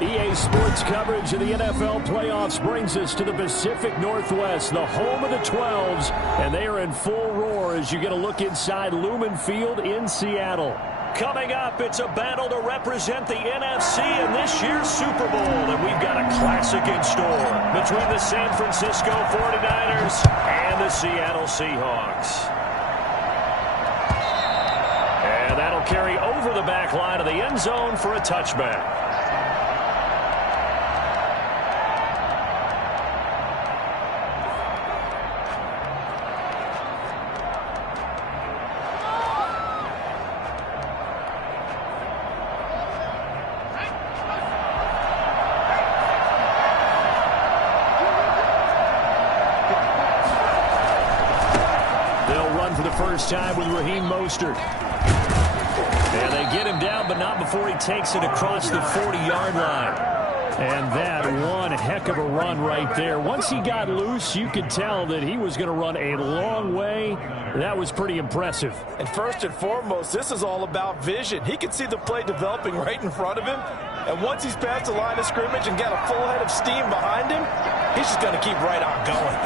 EA Sports coverage of the NFL playoffs brings us to the Pacific Northwest, the home of the 12s, and they are in full roar as you get a look inside Lumen Field in Seattle. Coming up, it's a battle to represent the NFC in this year's Super Bowl, and we've got a classic in store between the San Francisco 49ers and the Seattle Seahawks. And that'll carry over the back line of the end zone for a touchback. Time with Raheem Mostert. And they get him down, but not before he takes it across the 40-yard line. And that one heck of a run right there. Once he got loose, you could tell that he was going to run a long way. That was pretty impressive. And first and foremost, this is all about vision. He could see the play developing right in front of him. And once he's past the line of scrimmage and got a full head of steam behind him, he's just going to keep right on going.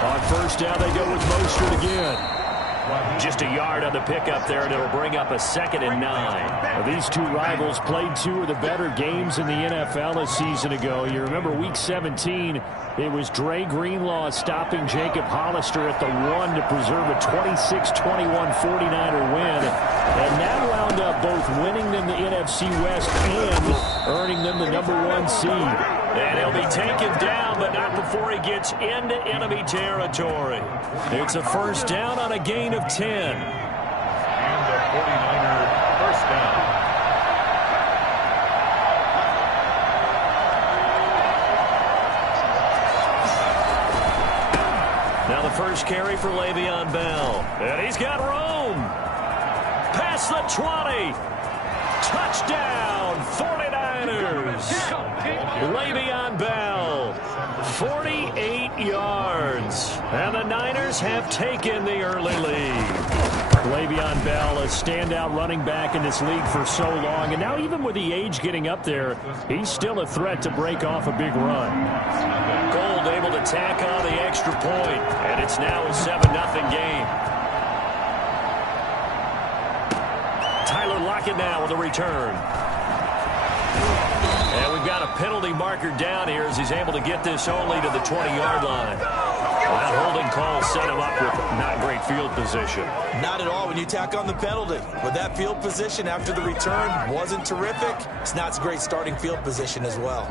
On first down, they go with Mostert again. Just a yard on the pickup there, and it'll bring up a 2nd and 9. Now, these two rivals played two of the better games in the NFL a season ago. You remember Week 17, it was Dre Greenlaw stopping Jacob Hollister at the 1 to preserve a 26-21 49er win. And that wound up both winning them the NFC West and earning them the #1 seed. And he'll be taken down, but not before he gets into enemy territory. It's a first down on a gain of 10. And the 49er first down. Now the first carry for Le'Veon Bell. And he's got room. Past the 20. Touchdown, 49ers. Le'Veon Bell, 48 yards. And the Niners have taken the early lead. Le'Veon Bell, a standout running back in this league for so long. And now even with the age getting up there, he's still a threat to break off a big run. Gold able to tack on the extra point. And it's now a 7-0 game. Tyler Lockett now with a return. And we've got a penalty marker down here as he's able to get this only to the 20-yard line. That holding call set him up with not great field position. Not at all when you tack on the penalty. But that field position after the return wasn't terrific. It's not a great starting field position as well.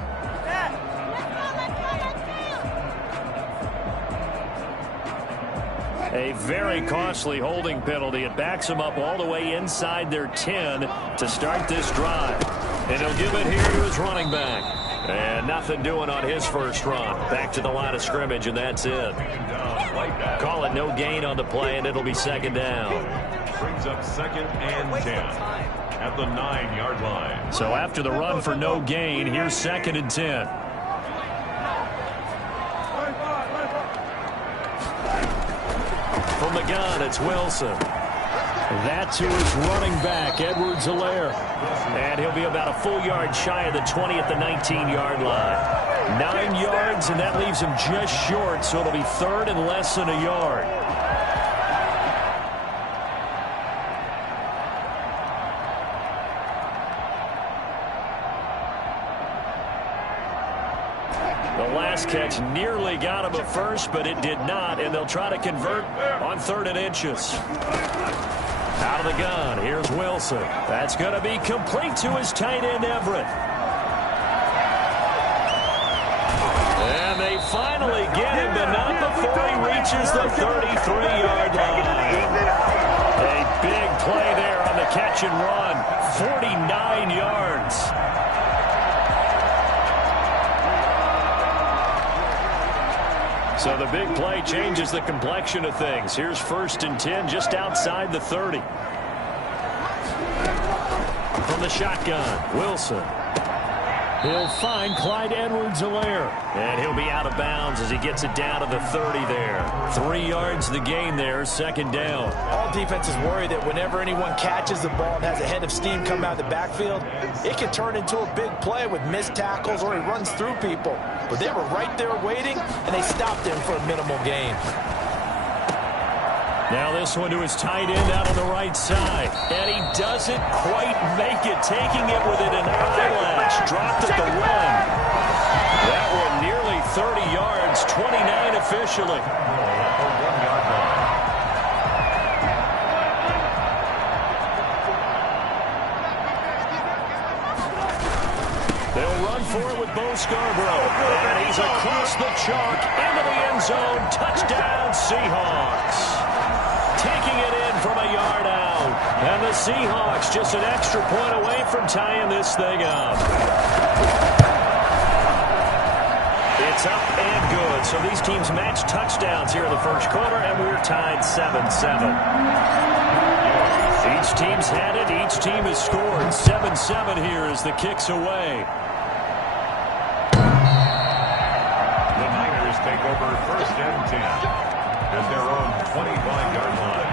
A very costly holding penalty. It backs them up all the way inside their 10 to start this drive. And he'll give it here to his running back. And nothing doing on his first run. Back to the line of scrimmage, and that's it. Call it no gain on the play, and it'll be 2nd down. Brings up 2nd and 10 at the 9-yard line. So after the run for no gain, here's 2nd and 10. From the gun, it's Wilson. That's who is running back, Edwards-Helaire. And he'll be about a full yard shy of the 20 at the 19-yard line. 9 yards, and that leaves him just short, so it'll be 3rd and less than a yard. The last catch nearly got him at first, but it did not, and they'll try to convert on 3rd and inches. Out of the gun, here's Wilson. That's going to be complete to his tight end, Everett. And they finally get him, but not before he reaches the 33-yard line. A big play there on the catch and run. 49 yards. So the big play changes the complexion of things. Here's 1st and 10 just outside the 30. From the shotgun, Wilson. He'll find Clyde Edwards-Helaire. And he'll be out of bounds as he gets it down to the 30 there. 3 yards to the gain there, second down. All defenses worry that whenever anyone catches the ball and has a head of steam come out of the backfield, it can turn into a big play with missed tackles or he runs through people. But they were right there waiting, and they stopped him for a minimal gain. Now this one to his tight end out on the right side. And he doesn't quite make it, taking it within an eyelash. Dropped at the one. That one nearly 30 yards, 29 officially. They'll run for it with Bo Scarborough. And he's across the chalk into the end zone. Touchdown, Seahawks. Taking it in from a yard out. And the Seahawks just an extra point away from tying this thing up. It's up and good. So these teams match touchdowns here in the first quarter, and we're tied 7-7. Each team's had it. Each team has scored. 7-7 here as the kick's away. The Niners take over first and 10 at their own 25-yard line.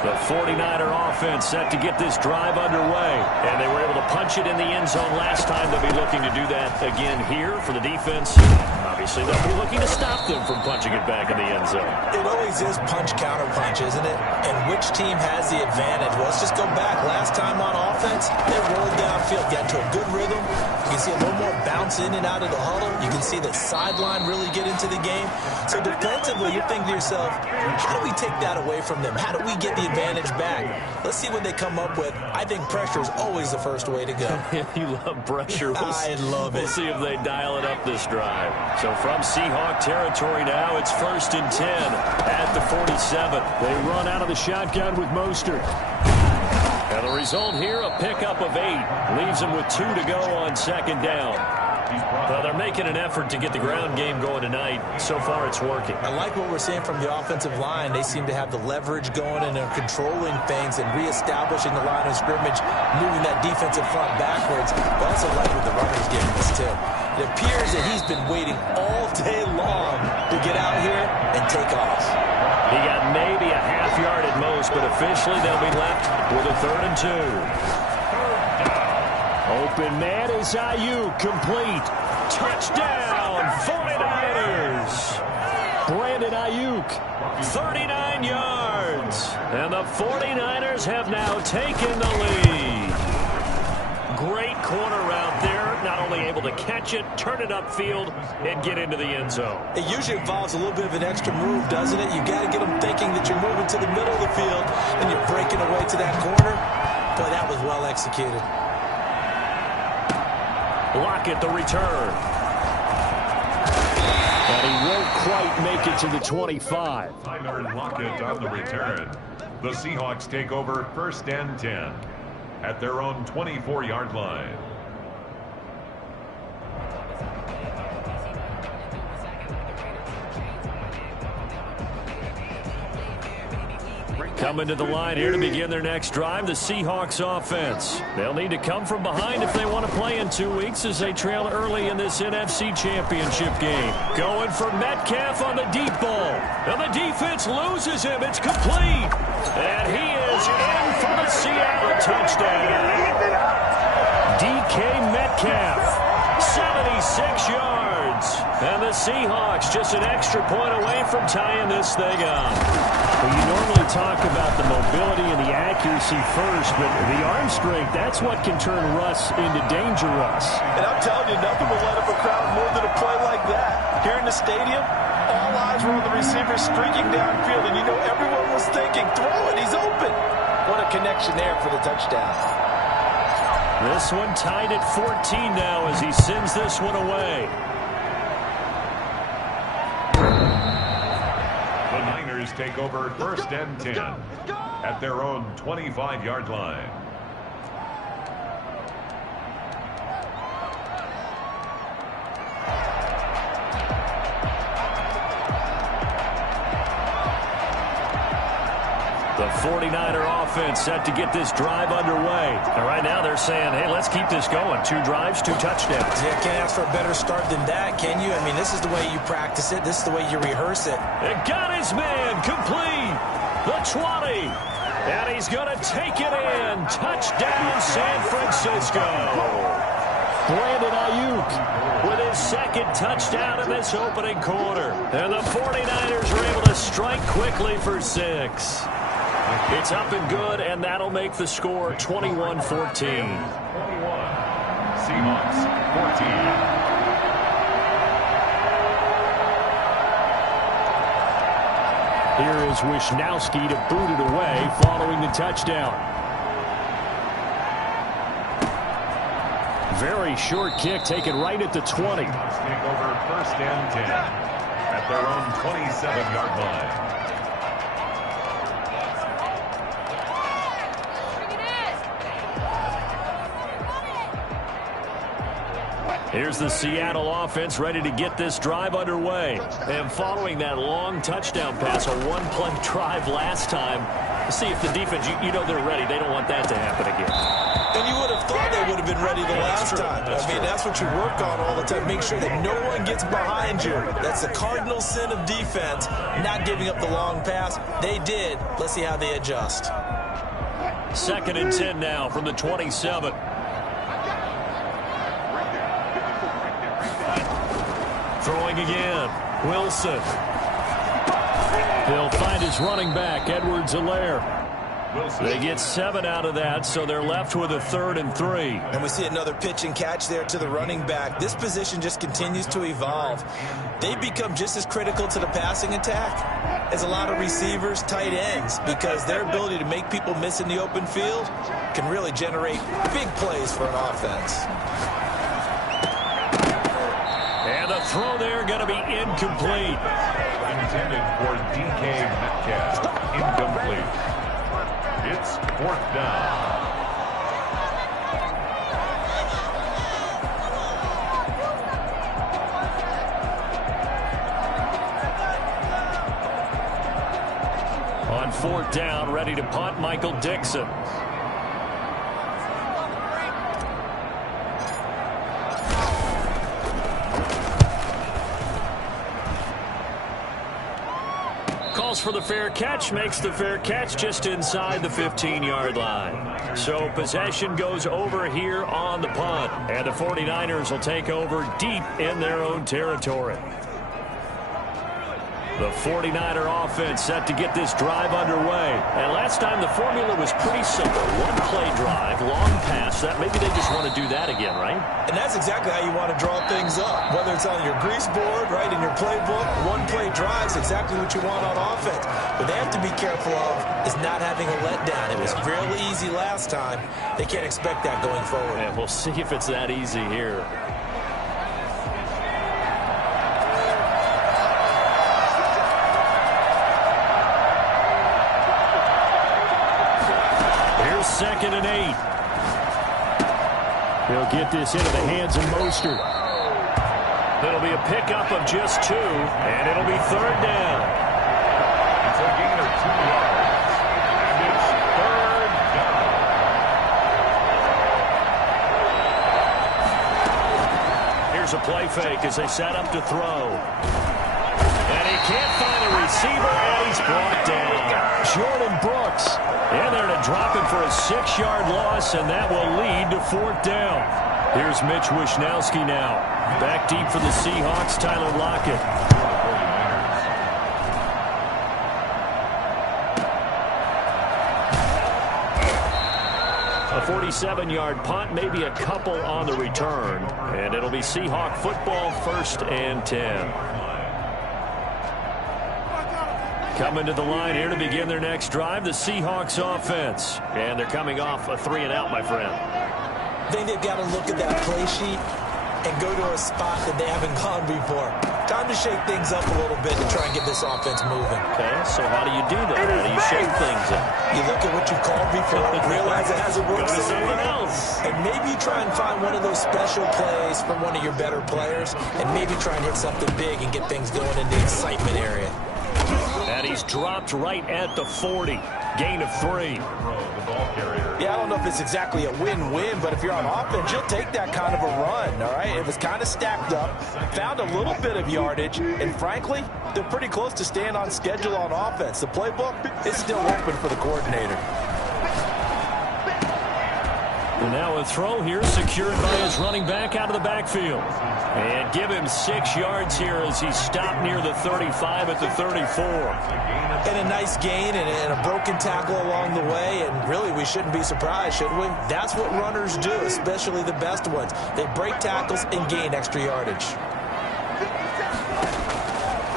The 49er offense set to get this drive underway. And they were able to punch it in the end zone last time. They'll be looking to do that again here for the defense. Obviously, they'll be looking to stop them from punching it back in the end zone. It always is punch-counter-punch, isn't it? And which team has the advantage? Well, let's just go back. Last time on offense, they rolled downfield, got to a good rhythm. You can see a little more bounce in and out of the huddle. You can see the sideline really get into the game. So defensively, you're thinking to yourself, how do we take that away from them? How do we get the advantage back? Let's see what they come up with. I think pressure is always the first way to go. You love pressure. I love it. We'll see if they dial it up this drive. So from Seahawk territory now, it's first and 10 at the 47. They run out of the shotgun with Mostert. And the result here, a pickup of 8. Leaves them with 2 to go on second down. Well, they're making an effort to get the ground game going tonight. So far, it's working. I like what we're seeing from the offensive line. They seem to have the leverage going and are controlling things and reestablishing the line of scrimmage, moving that defensive front backwards. I also like what the runner's giving us, too. It appears that he's been waiting all day long to get out here and take off. He got maybe a half yard at most, but officially they'll be left with a 3rd and 2. Open man is Ayuk, complete. Touchdown, 49ers. Brandon Ayuk, 39 yards. And the 49ers have now taken the lead. Great corner out there. Not only able to catch it, turn it upfield, and get into the end zone. It usually involves a little bit of an extra move, doesn't it? You got to get them thinking that you're moving to the middle of the field and you're breaking away to that corner. Boy, that was well executed. Lockett, the return. And he won't quite make it to the 25. Tyler Lockett on the return. The Seahawks take over first and 10 at their own 24-yard line. Coming to the line here to begin their next drive, the Seahawks offense. They'll need to come from behind if they want to play in 2 weeks as they trail early in this NFC Championship game. Going for Metcalf on the deep ball. And the defense loses him. It's complete. And he is in for the Seattle touchdown. DK Metcalf, 76 yards. And the Seahawks just an extra point away from tying this thing up. Well, you normally talk about the mobility and the accuracy first, but the arm strength, that's what can turn Russ into Danger Russ. And I'm telling you, nothing will light up a crowd more than a play like that. Here in the stadium, all eyes were on the receiver streaking downfield, and you know everyone was thinking, throw it, he's open. What a connection there for the touchdown. This one tied at 14 now as he sends this one away. Take over first and 10 at their own 25-yard line. The 49er offense set to get this drive underway. And right now they're saying, hey, let's keep this going. 2 drives, 2 touchdowns. Yeah, can't ask for a better start than that, can you? I mean, this is the way you practice it. This is the way you rehearse it. It got his man complete. The 20. And he's going to take it in. Touchdown, San Francisco. Brandon Ayuk with his 2nd touchdown in this opening quarter. And the 49ers are able to strike quickly for 6. It's up and good, and that'll make the score 21-14. 21. Seahawks 14. Here is Wishnowski to boot it away following the touchdown. Very short kick taken right at the 20. Take over 1st and 10 at their own 27-yard line. Here's the Seattle offense ready to get this drive underway. And following that long touchdown pass, a 1-play drive last time, see if the defense, you know they're ready. They don't want that to happen again. And you would have thought they would have been ready the last time. That's what you work on all the time. Make sure that no one gets behind you. That's the cardinal sin of defense, not giving up the long pass. They did. Let's see how they adjust. 2nd and 10 now from the 27. Throwing again. Wilson. He'll find his running back, Edwards-Helaire. They get 7 out of that, so they're left with a 3rd and 3. And we see another pitch and catch there to the running back. This position just continues to evolve. They become just as critical to the passing attack as a lot of receivers, tight ends, because their ability to make people miss in the open field can really generate big plays for an offense. And the throw there going to be incomplete. Intended for DK Metcalf. Incomplete. It's 4th down. On 4th down, ready to punt, Michael Dixon. Calls for the fair catch, makes the fair catch just inside the 15-yard line. So possession goes over here on the punt, and the 49ers will take over deep in their own territory. The 49er offense set to get this drive underway. And last time the formula was pretty simple. 1-play drive, long pass. That maybe they just want to do that again, right? And that's exactly how you want to draw things up. Whether it's on your grease board, right, in your playbook, 1-play drive is exactly what you want on offense. What they have to be careful of is not having a letdown. It was really easy last time. They can't expect that going forward. And we'll see if it's that easy here. Here's 2nd and 8. He'll get this into the hands of Mostert. It'll be a pickup of just 2, and it'll be 3rd down. It's a gain of 2 yards. And it's 3rd down. Here's a play fake as they set up to throw. And he can't find a receiver, and he's brought down. Jordan Brooks in there to drop him for a 6-yard loss, and that will lead to 4th down. Here's Mitch Wishnowski now. Back deep for the Seahawks, Tyler Lockett. A 47-yard punt, maybe a couple on the return. And it'll be Seahawk football, 1st and 10. Coming to the line here to begin their next drive, the Seahawks offense. And they're coming off a 3-and-out, my friend. I think they've got to look at that play sheet and go to a spot that they haven't gone before. Time to shake things up a little bit to try and get this offense moving. Okay, so how do you do that? How do you shake things up? You look at what you called before, realize it hasn't worked Go to so someone well. else. And maybe try and find one of those special plays from one of your better players, and maybe try and hit something big and get things going in the excitement area. And he's dropped right at the 40. Gain of 3. Yeah, I don't know if it's exactly a win-win, but if you're on offense, you'll take that kind of a run, all right? It was kind of stacked up, found a little bit of yardage, and frankly, they're pretty close to staying on schedule on offense. The playbook is still open for the coordinator. And now a throw here secured by his running back out of the backfield. And give him 6 yards here as he's stopped near the 35 at the 34. And a nice gain and a broken tackle along the way, and really we shouldn't be surprised, should we? That's what runners do, especially the best ones. They break tackles and gain extra yardage.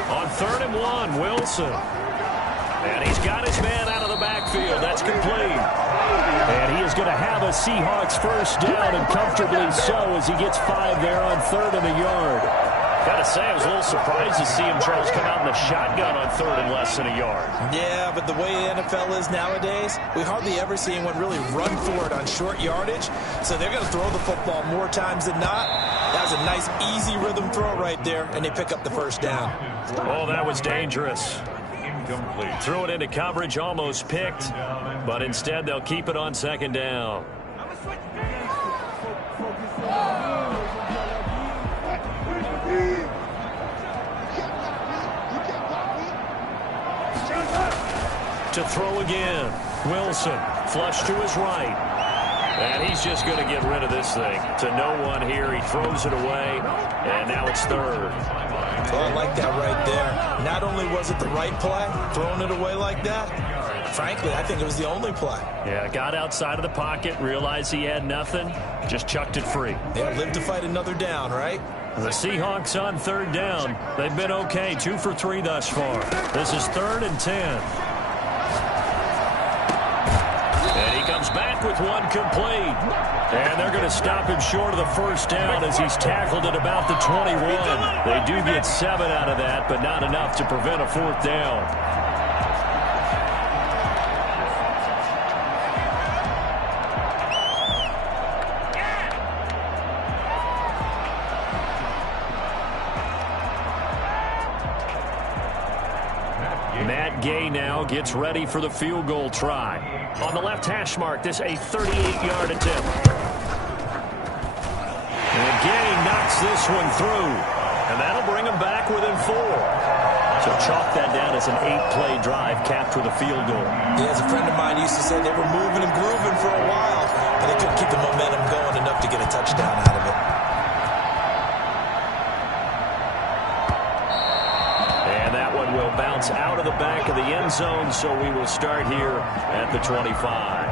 On 3rd and 1, Wilson. And he's got his man out of the backfield. That's complete. And he is going to have a Seahawks first down, and comfortably so, as he gets 5 there on 3rd and a yard. Gotta say, I was a little surprised to see him, Charles, come out in the shotgun on 3rd and less than a yard. Yeah, but the way the NFL is nowadays, we hardly ever see anyone really run for it on short yardage. So they're going to throw the football more times than not. That was a nice, easy rhythm throw right there, and they pick up the first down. Oh, that was dangerous. Incomplete. Threw it into coverage, almost picked, but instead they'll keep it on 2nd down. To throw again. Wilson, flush to his right. And he's just going to get rid of this thing. To no one here. He throws it away, and now it's 3rd. Well, I like that right there. Not only was it the right play, throwing it away like that, frankly, I think it was the only play. Yeah, got outside of the pocket, realized he had nothing, just chucked it free. Yeah, live to fight another down, right? The Seahawks on 3rd down. They've been okay, 2 for 3 thus far. This is 3rd and 10. And he comes back with one complete. And they're going to stop him short of the first down as he's tackled at about the 21. They do get 7 out of that, but not enough to prevent a 4th down. Matt Gay now gets ready for the field goal try. On the left hash mark, this a 38-yard attempt. And Gay knocks this one through. And that'll bring him back within 4. So chalk that down as an 8-play drive capped with a field goal. Yeah, as a friend of mine used to say, they were moving and grooving for a while, but they couldn't keep the momentum going enough to get a touchdown out of it. Will bounce out of the back of the end zone, so we will start here at the 25.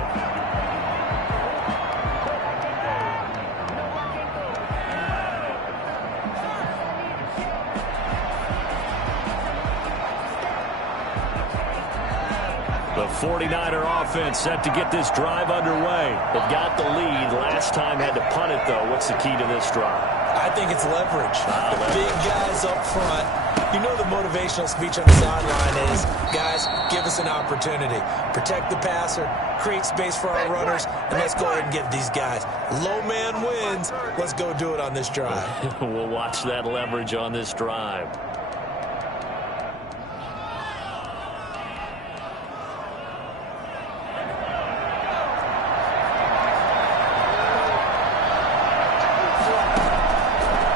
The 49er offense set to get this drive underway. They've got the lead. Last time had to punt it, though. What's the key to this drive? I think it's leverage. The big guys up front. You know the motivational speech on the sideline is, guys, give us an opportunity. Protect the passer, create space for our runners, and let's go ahead and get these guys. Low man wins. Let's go do it on this drive. We'll watch that leverage on this drive.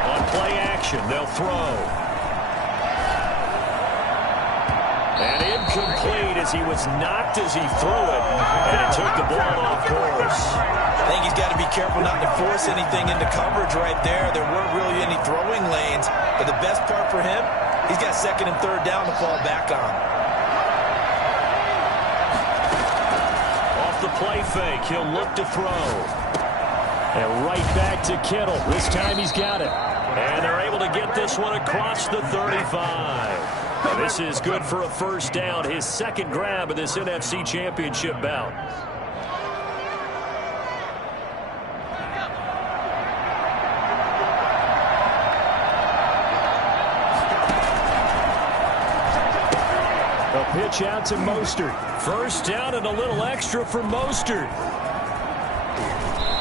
On play action, they'll throw. And incomplete as he was knocked as he threw it, and it took the ball off course. I think he's got to be careful not to force anything into coverage right there. There weren't really any throwing lanes, but the best part for him, he's got 2nd and 3rd down to fall back on. Off the play fake, he'll look to throw. And right back to Kittle. This time he's got it. And they're able to get this one across the 35. This is good for a first down, his 2nd grab of this NFC Championship bout. A pitch out to Mostert. First down and a little extra for Mostert.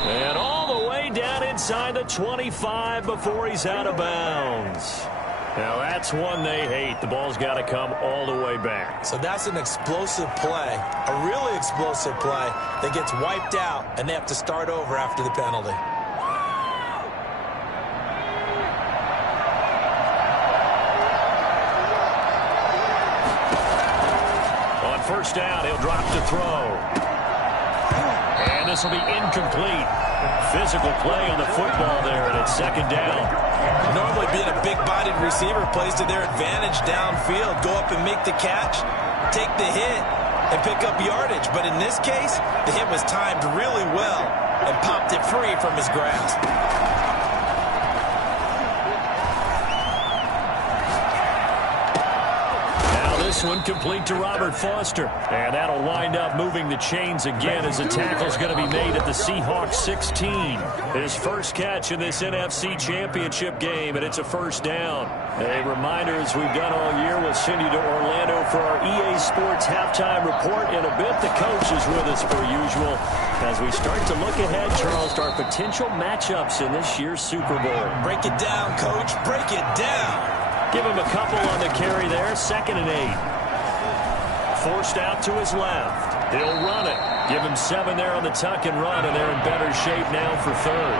And all the way down inside the 25 before he's out of bounds. Now that's one they hate. The ball's got to come all the way back. So that's an explosive play, a really explosive play that gets wiped out, and they have to start over after the penalty. On first down, he'll drop to throw. And this will be incomplete. Physical play on the football there, and it's second down. Normally being a big-bodied receiver plays to their advantage downfield. Go up and make the catch, take the hit, and pick up yardage. But in this case, the hit was timed really well and popped it free from his grasp. This one complete to Robert Foster. And that'll wind up moving the chains again as the tackle's going to be made at the Seahawks 16. His first catch in this NFC Championship game, and it's a first down. A reminder, as we've done all year, we'll send you to Orlando for our EA Sports halftime report. In a bit, the coach is with us per usual as we start to look ahead, Charles, to our potential matchups in this year's Super Bowl. Break it down, Coach. Break it down. Give him a couple on the carry there. 2nd and 8. Forced out to his left. He'll run it. Give him 7 there on the tuck and run, and they're in better shape now for 3rd.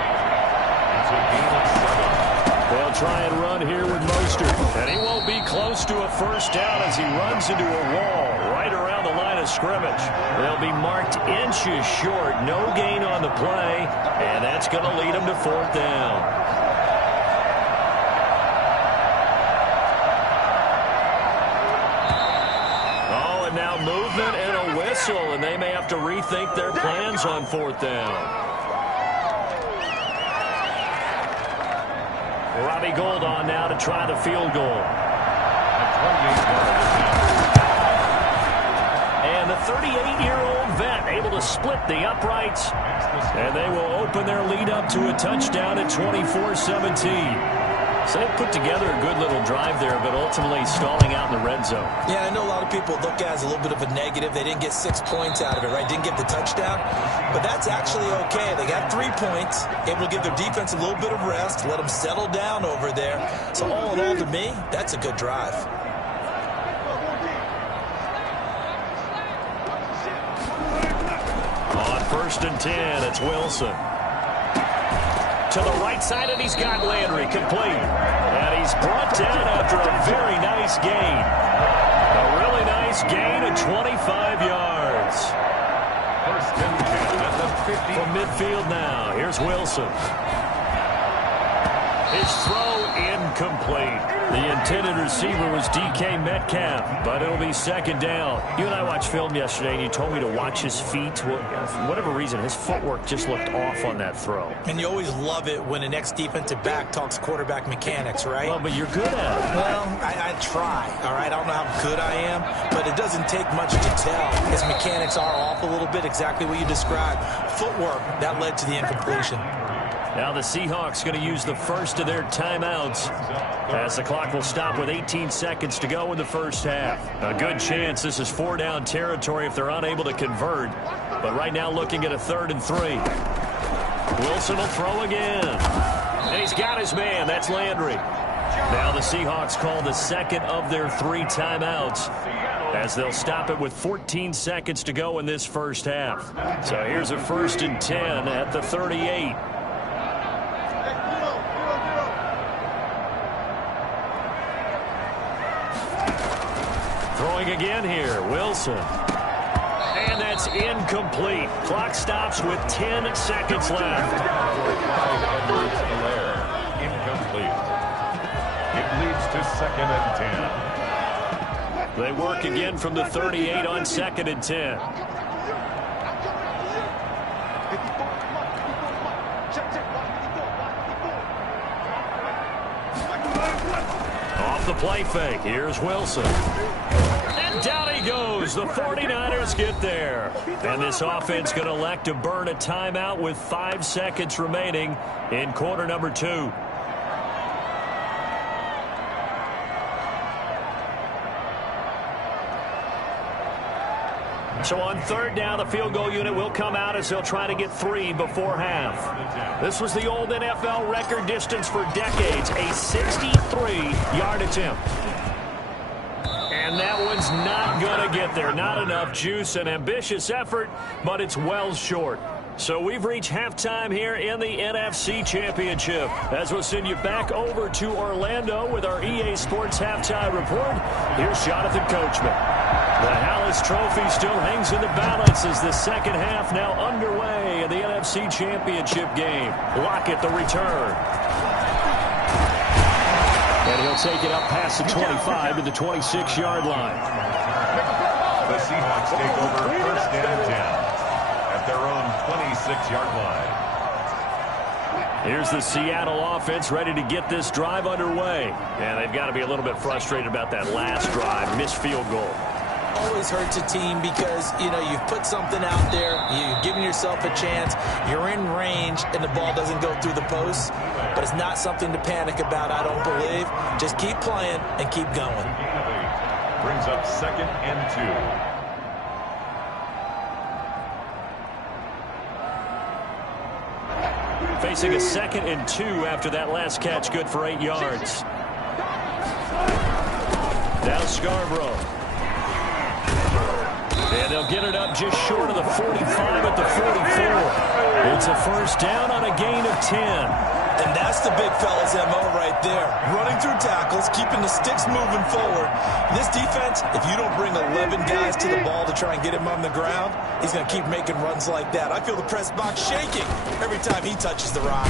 They'll try and run here with Mostert. And he won't be close to a first down as he runs into a wall right around the line of scrimmage. They'll be marked inches short. No gain on the play, and that's going to lead them to 4th down. Now movement and a whistle, and they may have to rethink their plans on 4th down. Robbie Gould on now to try the field goal. And the 38-year-old vet able to split the uprights, and they will open their lead up to a touchdown at 24-17. So they put together a good little drive there, but ultimately stalling out in the red zone. Yeah, I know a lot of people look at it as a little bit of a negative. They didn't get 6 points out of it, right? Didn't get the touchdown. But that's actually okay. They got 3 points, able to give their defense a little bit of rest, let them settle down over there. So all in all, to me, that's a good drive. On 1st and 10, it's Wilson. To the right side, and he's got Landry complete. And he's brought down after a very nice gain. A really nice gain of 25 yards. 1st and 10 at the 50. From midfield now, here's Wilson. His throw incomplete. The intended receiver was DK Metcalf, but it'll be 2nd down. You and I watched film yesterday, and you told me to watch his feet. For whatever reason, his footwork just looked off on that throw. And you always love it when an ex-defensive back talks quarterback mechanics, right? Well, but you're good at it. Well, I try, all right? I don't know how good I am, but it doesn't take much to tell. His mechanics are off a little bit, exactly what you described. Footwork, that led to the incompletion. Now the Seahawks going to use the first of their timeouts as the clock will stop with 18 seconds to go in the first half. A good chance this is 4-down territory if they're unable to convert. But right now looking at a 3rd and 3. Wilson will throw again. And he's got his man. That's Landry. Now the Seahawks call the 2nd of their 3 timeouts as they'll stop it with 14 seconds to go in this first half. So here's a 1st and 10 at the 38. Throwing again here, Wilson. And that's incomplete. Clock stops with 10 seconds left. Incomplete. It leads to 2nd and 10. They work again from the 38 on 2nd and 10. Off the play fake, here's Wilson. And down he goes. The 49ers get there. And this offense going to elect to burn a timeout with 5 seconds remaining in quarter number 2. So on third down, the field goal unit will come out as they'll try to get 3 before half. This was the old NFL record distance for decades, a 63-yard attempt. And that one's not going to get there. Not enough juice, an ambitious effort, but it's well short. So we've reached halftime here in the NFC Championship. As we'll send you back over to Orlando with our EA Sports Halftime Report, here's Jonathan Coachman. The Hallis Trophy still hangs in the balance as the second half now underway in the NFC Championship game. Lockett the return. And he'll take it up past the 25 to the 26-yard line. The Seahawks take over first and 10 at their own 26-yard line. Here's the Seattle offense ready to get this drive underway. And they've got to be a little bit frustrated about that last drive, missed field goal. Always hurts a team because, you've put something out there, you've given yourself a chance, you're in range, and the ball doesn't go through the posts. But it's not something to panic about, I don't believe. Just keep playing and keep going. Brings up second and 2. Facing a 2nd and 2 after that last catch, good for 8 yards. Now Scarborough. And they'll get it up just short of the 45 at the 44. It's a first down on a gain of 10. And that's the big fella's MO right there. Running through tackles, keeping the sticks moving forward. This defense, if you don't bring 11 guys to the ball to try and get him on the ground, he's going to keep making runs like that. I feel the press box shaking every time he touches the rock.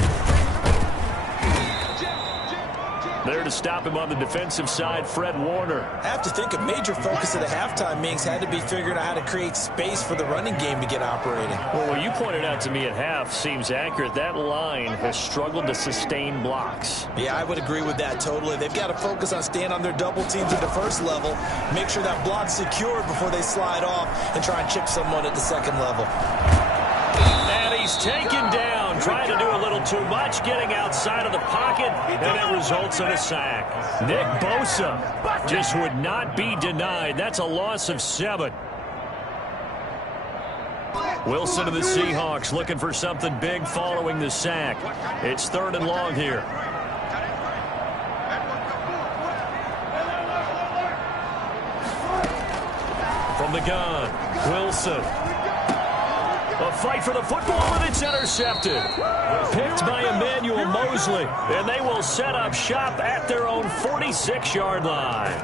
There to stop him on the defensive side, Fred Warner. I have to think a major focus of the halftime meetings had to be figuring out how to create space for the running game to get operating. Well, what you pointed out to me at half seems accurate. That line has struggled to sustain blocks. Yeah, I would agree with that totally. They've got to focus on staying on their double teams at the first level, make sure that block's secured before they slide off and try and chip someone at the second level. And he's taken down, trying to do a little too much, getting outside of the pocket, and it results in a sack. Nick Bosa just would not be denied. That's a loss of 7. Wilson of the Seahawks looking for something big following the sack. It's 3rd and long here. From the gun, Wilson. A fight for the football, and it's intercepted. Picked by Emmanuel Mosley, and they will set up shop at their own 46-yard line.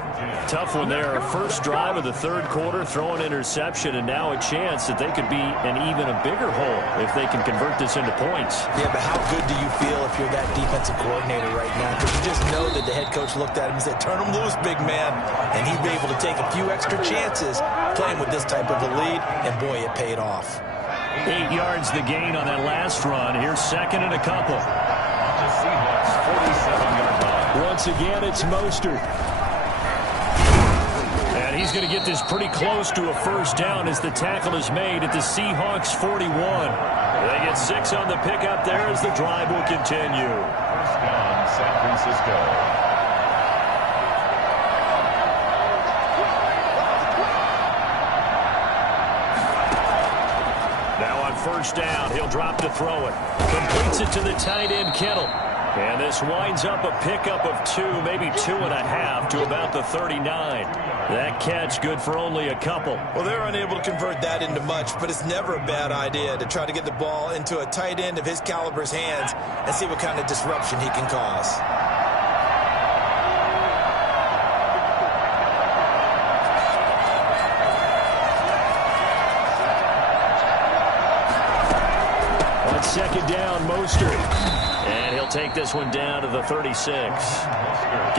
Tough one there. First drive of the third quarter, throw an interception, and now a chance that they could be in even a bigger hole if they can convert this into points. Yeah, but how good do you feel if you're that defensive coordinator right now? Because you just know that the head coach looked at him and said, turn him loose, big man. And he'd be able to take a few extra chances playing with this type of a lead, and boy, it paid off. 8 yards the gain on that last run. Here's 2nd and a couple. The Seahawks 47-yard line. Once again, it's Mostert. And he's going to get this pretty close to a first down as the tackle is made at the Seahawks 41. They get 6 on the pickup there as the drive will continue. First down, San Francisco. First down, he'll drop to throw it. Completes it to the tight end, Kittle. And this winds up a pickup of 2, maybe 2.5 to about the 39. That catch good for only a couple. Well, they're unable to convert that into much, but it's never a bad idea to try to get the ball into a tight end of his caliber's hands and see what kind of disruption he can cause. Second down, Mostert. And he'll take this one down to the 36.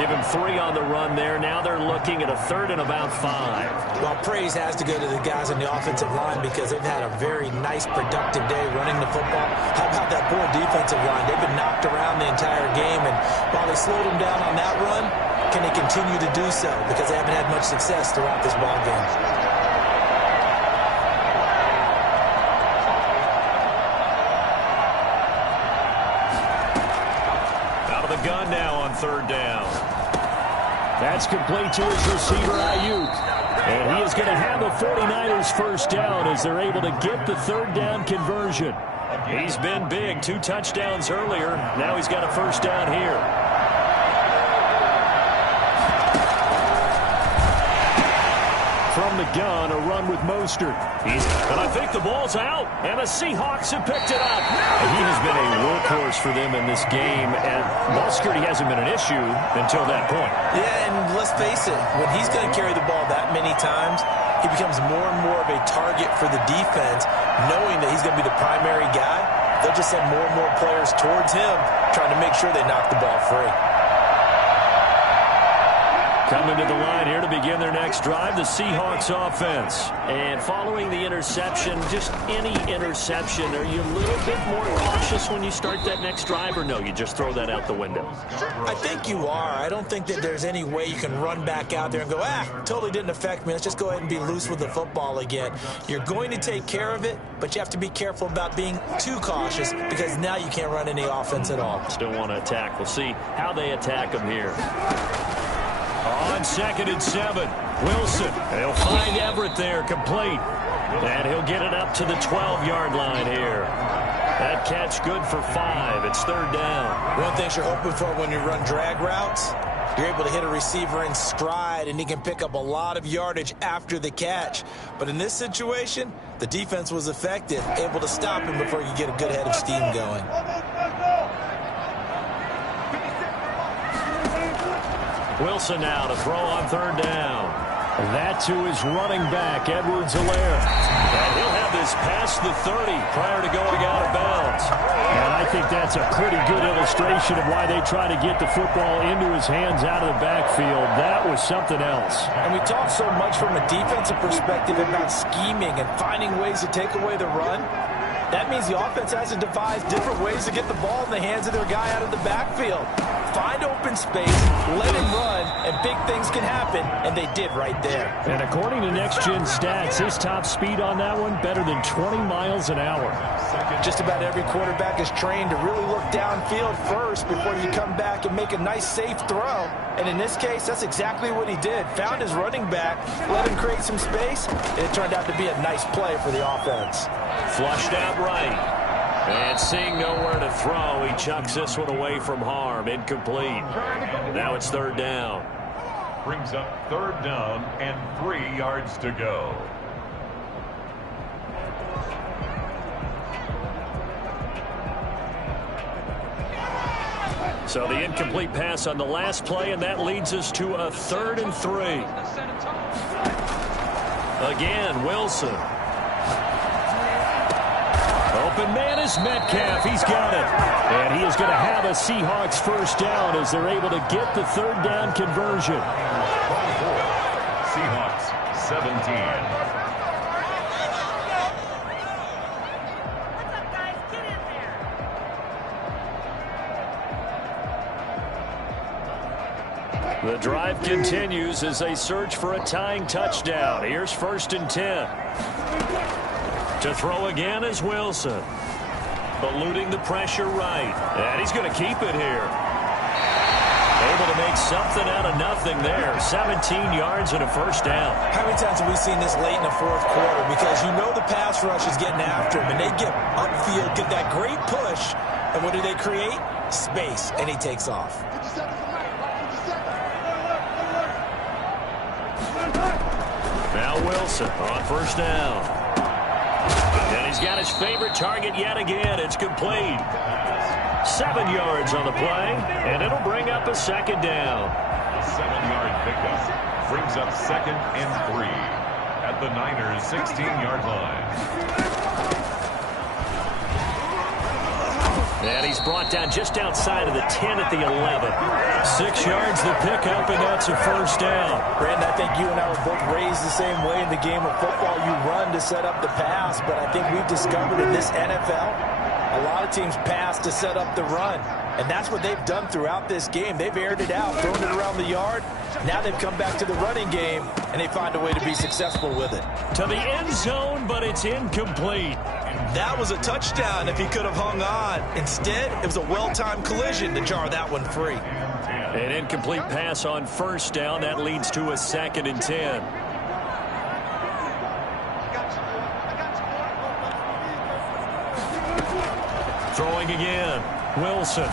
Give him 3 on the run there. Now they're looking at a 3rd and about 5. Well, praise has to go to the guys on the offensive line because they've had a very nice, productive day running the football. How about that poor defensive line? They've been knocked around the entire game, and while they slowed them down on that run, can they continue to do so? Because they haven't had much success throughout this ball game. Gun now on 3rd down. That's complete to his receiver, Ayuk. And he is going to have a 49ers first down as they're able to get the third down conversion. He's been big, 2 touchdowns earlier. Now he's got a first down here. From the gun, a run with Mostert. And I think the ball's out, and the Seahawks have picked it up. He has been a workhorse for them in this game, and ball security hasn't been an issue until that point. Yeah, and let's face it, when he's going to carry the ball that many times, he becomes more and more of a target for the defense, knowing that he's going to be the primary guy. They'll just send more and more players towards him, trying to make sure they knock the ball free. Coming to the line here to begin their next drive, the Seahawks offense. And following the interception, just any interception, are you a little bit more cautious when you start that next drive, or no, you just throw that out the window? I think you are. I don't think that there's any way you can run back out there and go, totally didn't affect me. Let's just go ahead and be loose with the football again. You're going to take care of it, but you have to be careful about being too cautious because now you can't run any offense at all. Still want to attack. We'll see how they attack them here. On 2nd and 7, Wilson. He'll find Everett there, complete. And he'll get it up to the 12-yard line here. That catch good for 5. It's third down. One thing you're hoping for when you run drag routes, you're able to hit a receiver in stride, and he can pick up a lot of yardage after the catch. But in this situation, the defense was effective, able to stop him before he could get a good head of steam going. Wilson now to throw on third down. That to his running back, Edwards-Helaire. And he'll have this past the 30 prior to going out of bounds. And I think that's a pretty good illustration of why they try to get the football into his hands out of the backfield. That was something else. And we talk so much from a defensive perspective about scheming and finding ways to take away the run. That means the offense has to devise different ways to get the ball in the hands of their guy out of the backfield. Find open space, let him run, and big things can happen, and they did right there. And according to Next Gen Stats, his top speed on that one, better than 20 miles an hour. Just about every quarterback is trained to really look downfield first before you come back and make a nice, safe throw. And in this case, that's exactly what he did. Found his running back, let him create some space, and it turned out to be a nice play for the offense. Flushed out right. And seeing nowhere to throw, he chucks this one away from harm. Incomplete. Now it's third down. Brings up third down and 3 yards to go. So the incomplete pass on the last play, and that leads us to a 3rd and 3. Again, Wilson. Open man is Metcalf. He's got it. And he is going to have a Seahawks first down as they're able to get the third down conversion. Seahawks 17. The drive continues as they search for a tying touchdown. Here's 1st and 10. To throw again is Wilson. Eluding the pressure right. And he's going to keep it here. Able to make something out of nothing there. 17 yards and a first down. How many times have we seen this late in the 4th quarter? Because you know the pass rush is getting after him, and they get upfield, get that great push. And what do they create? Space, and he takes off. Now Wilson on first down. And he's got his favorite target yet again. It's complete. 7 yards on the play, and it'll bring up a 2nd down. A 7-yard pickup brings up 2nd and 3 at the Niners' 16-yard line. And he's brought down just outside of the 10 at the 11. 6 yards the pickup, and that's a first down. Brandon, I think you and I were both raised the same way in the game of football. You run to set up the pass, but I think we've discovered in this NFL, a lot of teams pass to set up the run. And that's what they've done throughout this game. They've aired it out, thrown it around the yard. Now they've come back to the running game, and they find a way to be successful with it. To the end zone, but it's incomplete. That was a touchdown if he could have hung on. Instead, it was a well-timed collision to jar that one free. An incomplete pass on first down. That leads to a 2nd and 10. Throwing again. Wilson.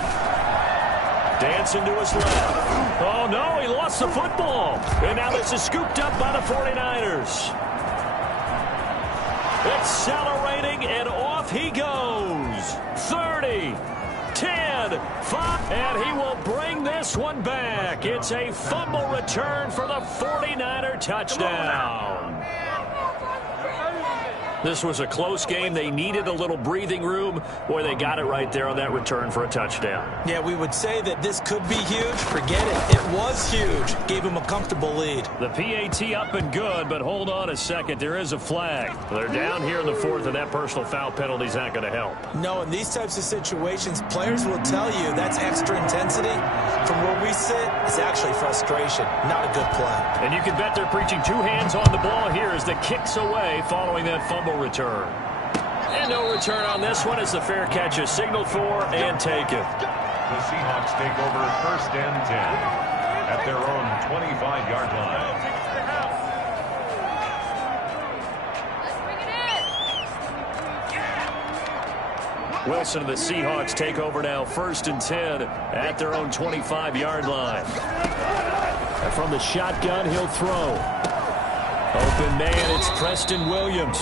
Dancing to his left. Oh, no, he lost the football. And now this is scooped up by the 49ers. Accelerating, and off he goes. 30, 10, 5, and he will bring this one back. It's a fumble return for the 49er touchdown. This was a close game. They needed a little breathing room. Boy, they got it right there on that return for a touchdown. Yeah, we would say that this could be huge. Forget it. It was huge. Gave him a comfortable lead. The PAT up and good, but hold on a second. There is a flag. They're down here in the fourth, and that personal foul penalty is not going to help. No, in these types of situations, players will tell you that's extra intensity. From where we sit, it's actually frustration. Not a good play. And you can bet they're preaching two hands on the ball here as the kick's away following that fumble return. And no return on this one as the fair catch is signaled for and taken. The Seahawks take over 1st and 10 at their own 25-yard line. Wilson and the Seahawks take over now 1st and 10 at their own 25-yard line. And from the shotgun, he'll throw. Open man, it's Preston Williams.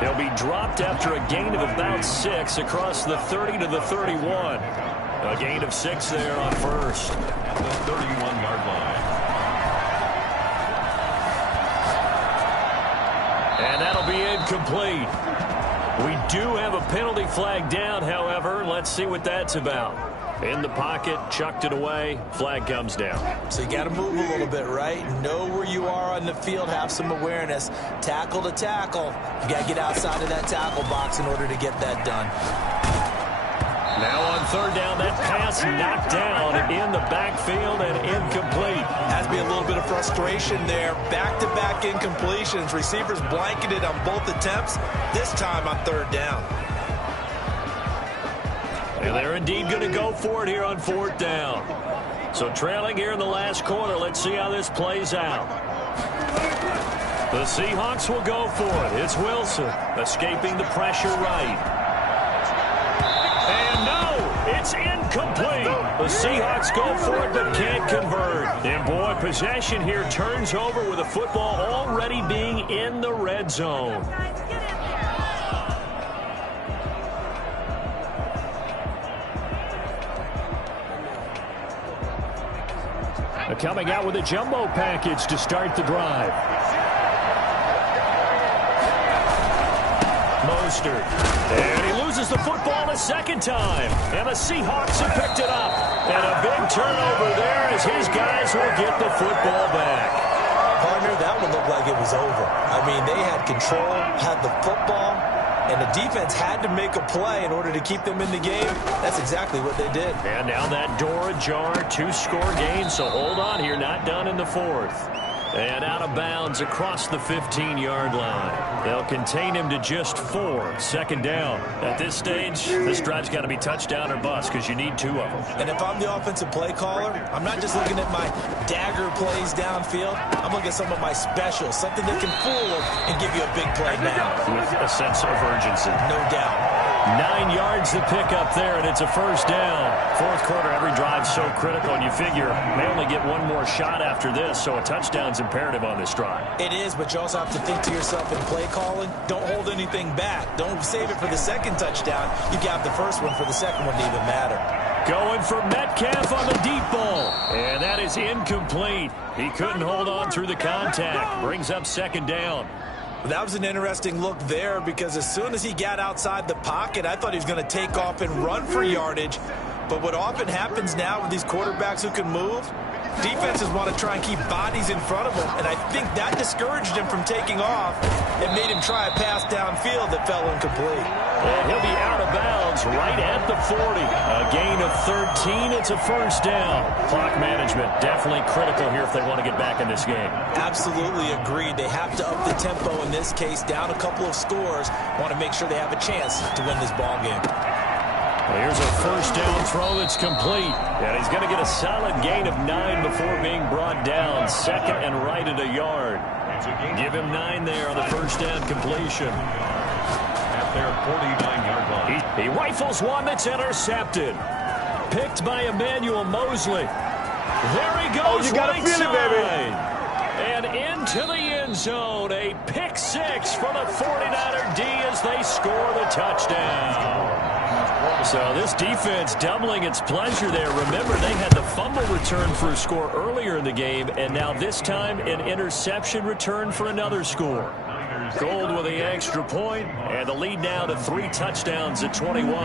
He'll be dropped after a gain of about 6 across the 30 to the 31. A gain of 6 there on first. At the 31-yard line. And that'll be incomplete. We do have a penalty flag down, however. Let's see what that's about. In the pocket, chucked it away, flag comes down. So you got to move a little bit, right? Know where you are on the field, have some awareness. Tackle to tackle. You got to get outside of that tackle box in order to get that done. Now on 3rd down, that pass knocked down in the backfield and incomplete. Has to be a little bit of frustration there. Back-to-back incompletions. Receivers blanketed on both attempts, this time on 3rd down. And they're indeed going to go for it here on 4th down. So trailing here in the last quarter. Let's see how this plays out. The Seahawks will go for it. It's Wilson escaping the pressure right. And no, it's incomplete. The Seahawks go for it but can't convert. And boy, possession here turns over with the football already being in the red zone. Coming out with a jumbo package to start the drive. Mostert. And he loses the football a second time. And the Seahawks have picked it up. And a big turnover there as his guys will get the football back. Partner, that one looked like it was over. I mean, they had control, had the football, and the defense had to make a play in order to keep them in the game. That's exactly what they did. And now that door ajar, 2-score game, so hold on here, not done in the 4th. And out of bounds across the 15-yard line. They'll contain him to just 4. 2nd down. At this stage, this drive's got to be touchdown or bust because you need 2 of them. And if I'm the offensive play caller, I'm not just looking at my dagger plays downfield. I'm looking at some of my specials, something that can fool them and give you a big play now. With a sense of urgency. No doubt. 9 yards to pick up there, and it's a 1st down. 4th quarter, every drive's so critical, and you figure they only get one more shot after this, so a touchdown's imperative on this drive. It is, but you also have to think to yourself in play calling, don't hold anything back. Don't save it for the 2nd touchdown. You got the 1st one for the 2nd one to even matter. Going for Metcalf on the deep ball, and that is incomplete. He couldn't hold on through the contact. Brings up 2nd down. That was an interesting look there because as soon as he got outside the pocket, I thought he was going to take off and run for yardage. But what often happens now with these quarterbacks who can move, defenses want to try and keep bodies in front of him, and I think that discouraged him from taking off and made him try a pass downfield that fell incomplete. And he'll be out of bounds right at the 40. A gain of 13. It's a 1st down. Clock management definitely critical here if they want to get back in this game. Absolutely agreed. They have to up the tempo in this case, down a couple of scores. Want to make sure they have a chance to win this ball game. Well, here's a 1st down throw that's complete. And he's going to get a solid gain of 9 before being brought down. 2nd and right at a yard. Give him 9 there on the 1st down completion. At their 49-yard line. He rifles one that's intercepted. Picked by Emmanuel Mosley. There he goes, you gotta right feel it, baby. side. And into the end zone. A pick six for the 49er D as they score the touchdown. So this defense doubling its pleasure there. Remember, they had the fumble return for a score earlier in the game, and now this time an interception return for another score. Gold with the extra point, and the lead now to 3 touchdowns at 21.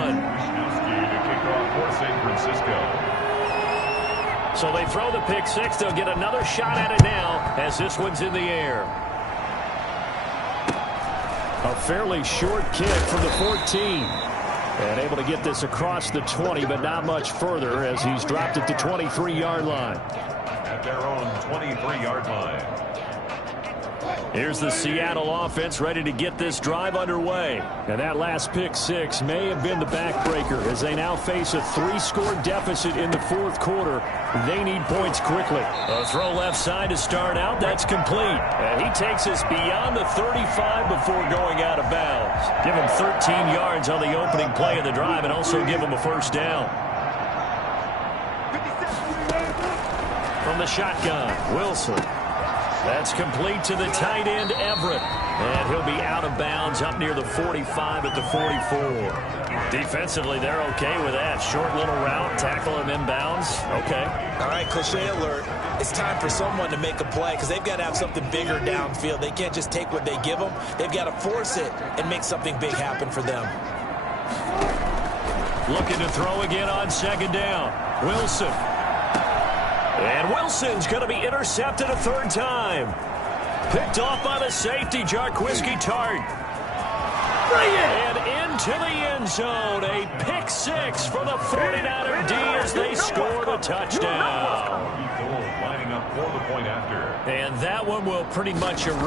For San Francisco. So they throw the pick six. They'll get another shot at it now as this one's in the air. A fairly short kick from the 14. And able to get this across the 20, but not much further as he's dropped it to 23-yard line. At their own 23-yard line. Here's the Seattle offense ready to get this drive underway. And that last pick six may have been the backbreaker as they now face a 3-score deficit in the fourth quarter. They need points quickly. A throw left side to start out. That's complete. And he takes us beyond the 35 before going out of bounds. Give him 13 yards on the opening play of the drive and also give him a first down. From the shotgun, Wilson. That's complete to the tight end, Everett. And he'll be out of bounds up near the 45 at the 44. Defensively, they're okay with that. Short little route, tackle him inbounds. Okay. All right, cliche alert. It's time for someone to make a play because they've got to have something bigger downfield. They can't just take what they give them. They've got to force it and make something big happen for them. Looking to throw again on second down. Wilson. And Wilson's going to be intercepted a third time. Picked off by the safety, Jarquiski Tart. And into the end zone. A pick six for the 49er D as they score the touchdown. Lining up for the point after. And that one will pretty much erase